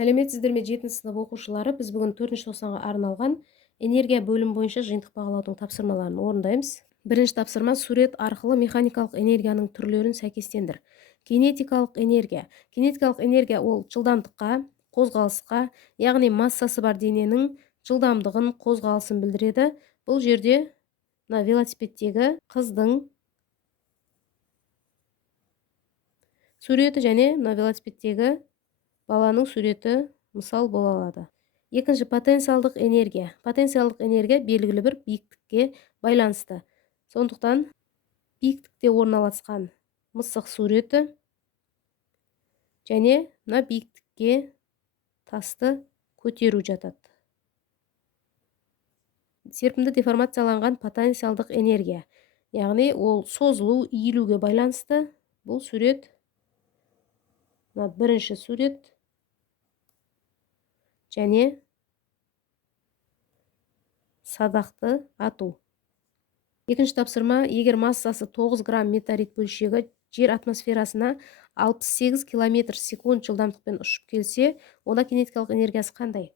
Сәлеметсіздер ме 7 сынып оқушылары? Біз бүгін 4 тоқсанға арналған энергия бөлім бойынша жиынтық бағалаудың тапсырмаларын орындаймыз. Бірінші тапсырма: сурет арқылы механикалық энергияның түрлерін сәйкестендір. Кинетикалық энергия. Кинетикалық энергия ол жылдамдыққа, қозғалысқа, яғни массасы бар дененің жылдамдығын, қозғалысын білдіреді. Бұл жерде велосипедтегі қыздың суреті және велосипедтегі баланың суреті мысал бола алады. Екінші: потенциалдық энергия. Потенциалдық энергия белгілі бір биіктікке байланысты. Сондықтан биіктікте орналасқан мысық суреті және биіктікке тасты көтеру жатады. Серпімді деформацияланған потенциалдық энергия, яғни ол созылу, иілуге байланысты. Бұл сурет бірінші сурет және садақты ату. Екінші тапсырма: егер массасы 9 грамм метеорит бөлшегі жер атмосферасына 68 км секунд жылдамдықпен ұшып келсе, онда кинетикалық энергиясы қандай?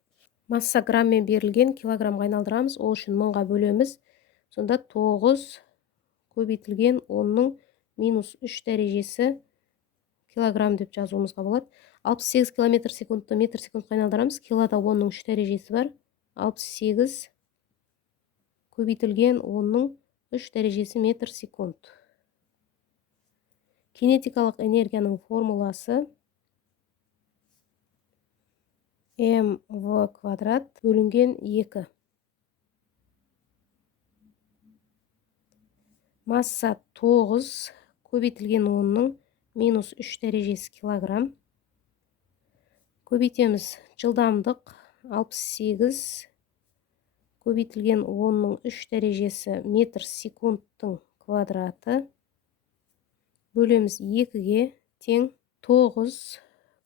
Масса граммен берілген, килограммға айналдырамыз. Ол үшін 1000-ға бөлеміз. Сонда 9 көбейтілген 10-ның -3 дәрежесі килограмм деп жазуымызға болады. 68 км секундты метр секундқа айналдырамыз. Килода 10-ның 3 дәрежесі бар. 68 көбейтілген 10-ның 3 дәрежесі метр секунд. Кинетикалық энергияның формуласы mv квадрат бөлінген 2. Масса 9 көбейтілген 10-ның -3 дәрежесі килограмм. Көбейтеміз: жылдамдық 68 көбейтілген 10-ның 3 дәрежесі метр секундтың квадраты. Бөлеміз 2-ге, тең 9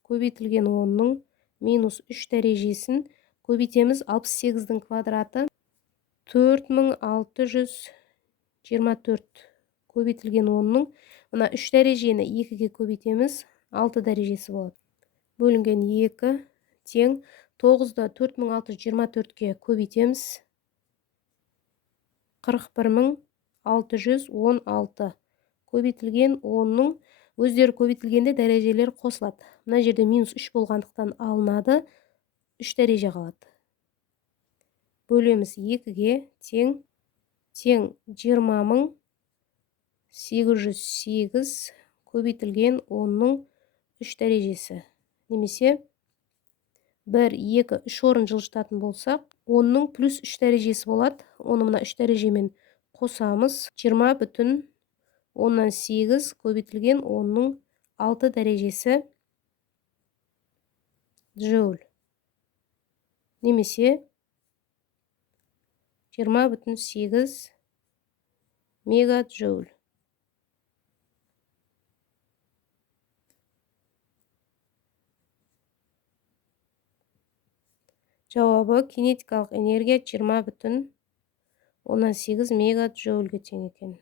көбейтілген 10-ның -3 дәрежесін көбейтеміз: 68-дің квадраты 4624 көбейтілген 10-ның 3 дәрежені 2-ге көбейтеміз: 6 дәрежесі болады. Бөлінген 2 тең 9-ды 4624-ке көбейтеміз: 41616 көбейтілген 10-ның өздері көбейтілгенде дәрежелер қосылады. Мына жерде -3 болғандықтан алынады, 3 дәреже қалады. Бөлеміз 2-ге, тең 20808 көбейтілген 10-ның 3 дәрежесі. Немесе 1, 2, 3 орын жылжытатын болсақ, 10-ның +3 дәрежесі болады. Оны мына 3 дәрежемен қосамыз. 20,8 көбейтілген 10-ның 6 дәрежесі джоуль. Немесе 20,8 мегаджоуль. Жауабы: кинетикалық энергия 20,8 мегаджоульге тең екен.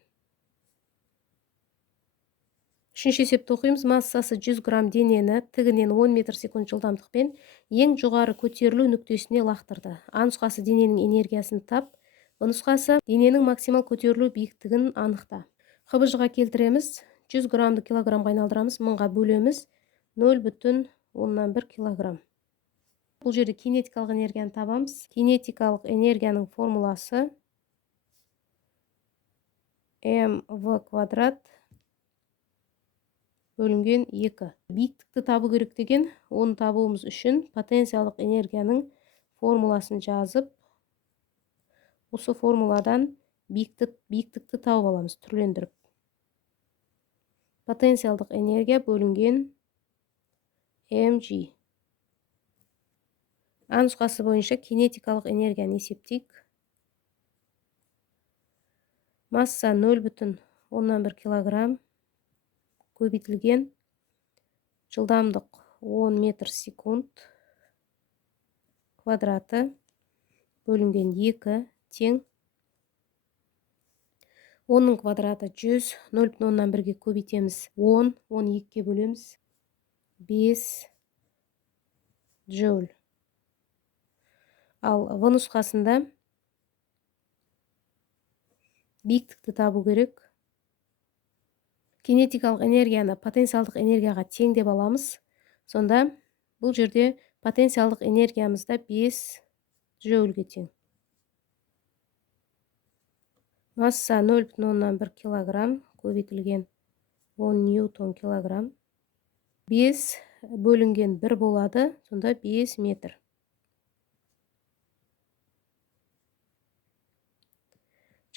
Үшінші есепті оқимыз. Массасы 100 грамм денені тігінен 10 метр секунд жылдамдықпен ең жоғары көтерілу нүктесіне лақтырды. А нұсқасы дененің энергиясын тап. Б нұсқасы дененің максимал көтерілу биіктігін анықта. ХБЖ-ға келтіреміз. 100 граммды килограммға айналдырамыз. 1000-ға бөлеміз. 0,1 килограмм. Бұл жерде кинетикалық энергияны табамыз. Кинетикалық энергияның формуласы mv квадрат бөлінген 2. Биіктікті табу керек деген, оны табуымыз үшін потенциалдық энергияның формуласын жазып, осы формуладан биіктікті тауып аламыз, түрлендіріп. Потенциалдық энергия бөлінген mg. А нұсқасы бойынша кинетикалық энергияны есептейік. Масса 0,1 килограмм көбейтілген жылдамдық 10 метр секунд квадраты бөлінген 2 тең 10-ның квадраты 100, 0,1-ге көбейтеміз 10, 12-ге бөлеміз 5, джоуль. Ал В нұсқасында биіктікті табу керек. Кинетикалық энергияны потенциалдық энергияға тең деп аламыз. Сонда бұл жерде потенциалдық энергиямыз да 5 джоульге тең. Масса 0,1 килограмм, көбейтілген 10 ньютон килограмм. 5 бөлінген 1 болады, сонда 5 метр.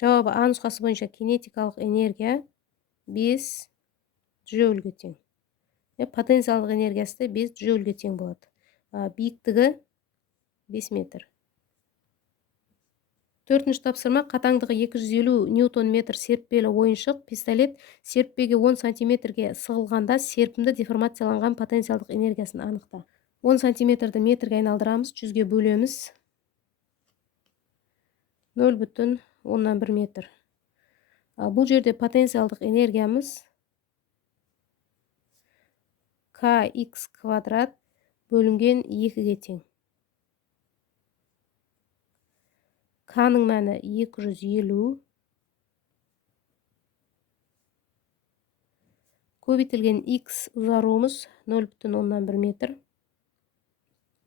Жауабы А нұсқасы бойынша кинетикалық энергия 5 джоульге тең. Потенциалдық энергиясы да 5 джоульге тең болады. Биіктігі 5 метр. Төртінші тапсырма: қатаңдығы 250 ньютон метр серіппелі ойыншық пистолет серіппеге 10 сантиметрге сығылғанда серпімді деформацияланған потенциалдық энергиясын анықта. 10 сантиметрді метрге айналдырамыз, 100-ге бөлеміз. 0,1 метр. Бұл жерде потенциалдық энергиямыз kx квадрат бөлінген 2-ге тең. К-ның мәні 250, көбейтілген x ұзаруымыз 0,1 метр,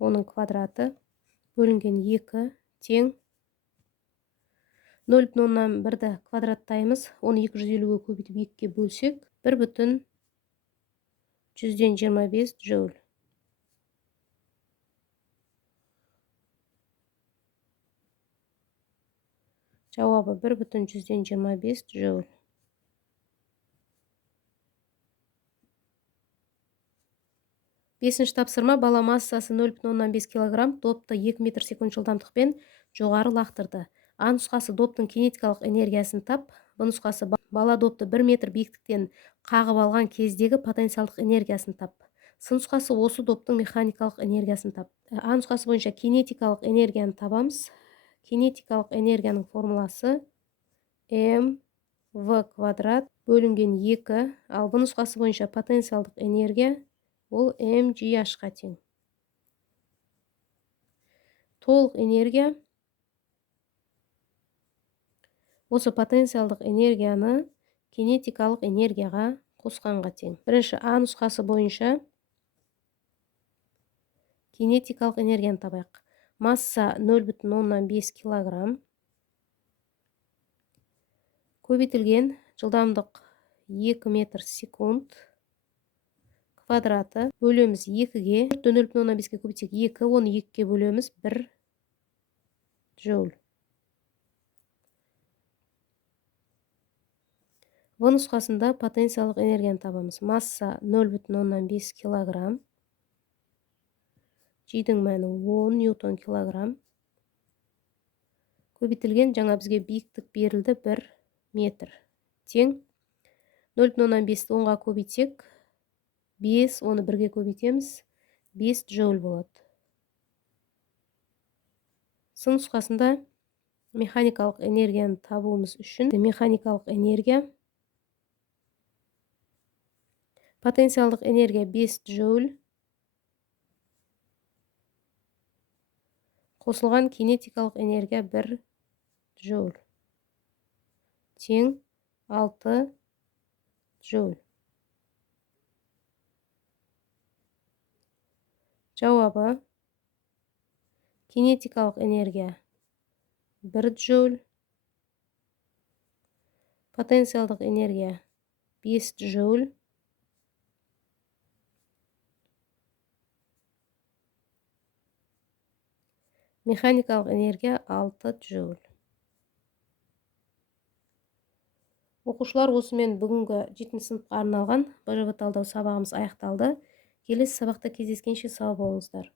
оның квадраты бөлінген 2 тең. 0,1-ді квадраттаймыз, оны 250-ге көбейтіп 2-ге бөлсек 1,125 джоуль. Жауабы 1,125 джоуль. Бесінші тапсырма: бала массасы 0,15 килограмм допты 2 метр секунд жылдамдықпен жоғары лақтырды. А нұсқасы доптың кинетикалық энергиясын тап. Б нұсқасы бала допты 1 метр биіктіктен қағып алған кездегі потенциалдық энергиясын тап. С нұсқасы осы доптың механикалық энергиясын тап. А нұсқасы бойынша кинетикалық энергияны табамыз. Кинетикалық энергияның формуласы mv квадрат бөлінген 2, ал Б нұсқасы бойынша потенциалдық энергия ол mgh-ға тең. Толық энергия осы потенциалдық энергияны кинетикалық энергияға қосқанға тең. Бірінші А нұсқасы бойынша кинетикалық энергияны табайық. Масса 0,15 килограмм, көбейтілген жылдамдық 2 метр секунд, квадраты бөлеміз 2-ге, 0,15-ге көбейтсек 2, оны 2-ге бөлеміз 1 джоуль. В нұсқасында потенциалдық энергияны табамыз. Масса 0,15 килограмм, G-дің мәні 10 ньютон килограмм, көбейтілген, жаңа бізге биіктік берілді 1 метр, тең. 0,15-ті 10-ға көбейтсек 5, оны 1-ге көбейтеміз, 5 джоуль болады. С нұсқасында механикалық энергияны табуымыз үшін механикалық энергия потенциалдық энергия 5 джоуль қосылған кинетикалық энергия 1 джоуль тең 6 джоуль. Жауабы кинетикалық энергия 1 джоуль, потенциалдық энергия 5 джоуль, механикалық энергия 6 джоуль. Оқушылар, осымен бүгінгі 7 сыныпқа арналған БЖВ талдау сабағымыз аяқталды. Келесі сабақта кездескенше сау болыңыздар.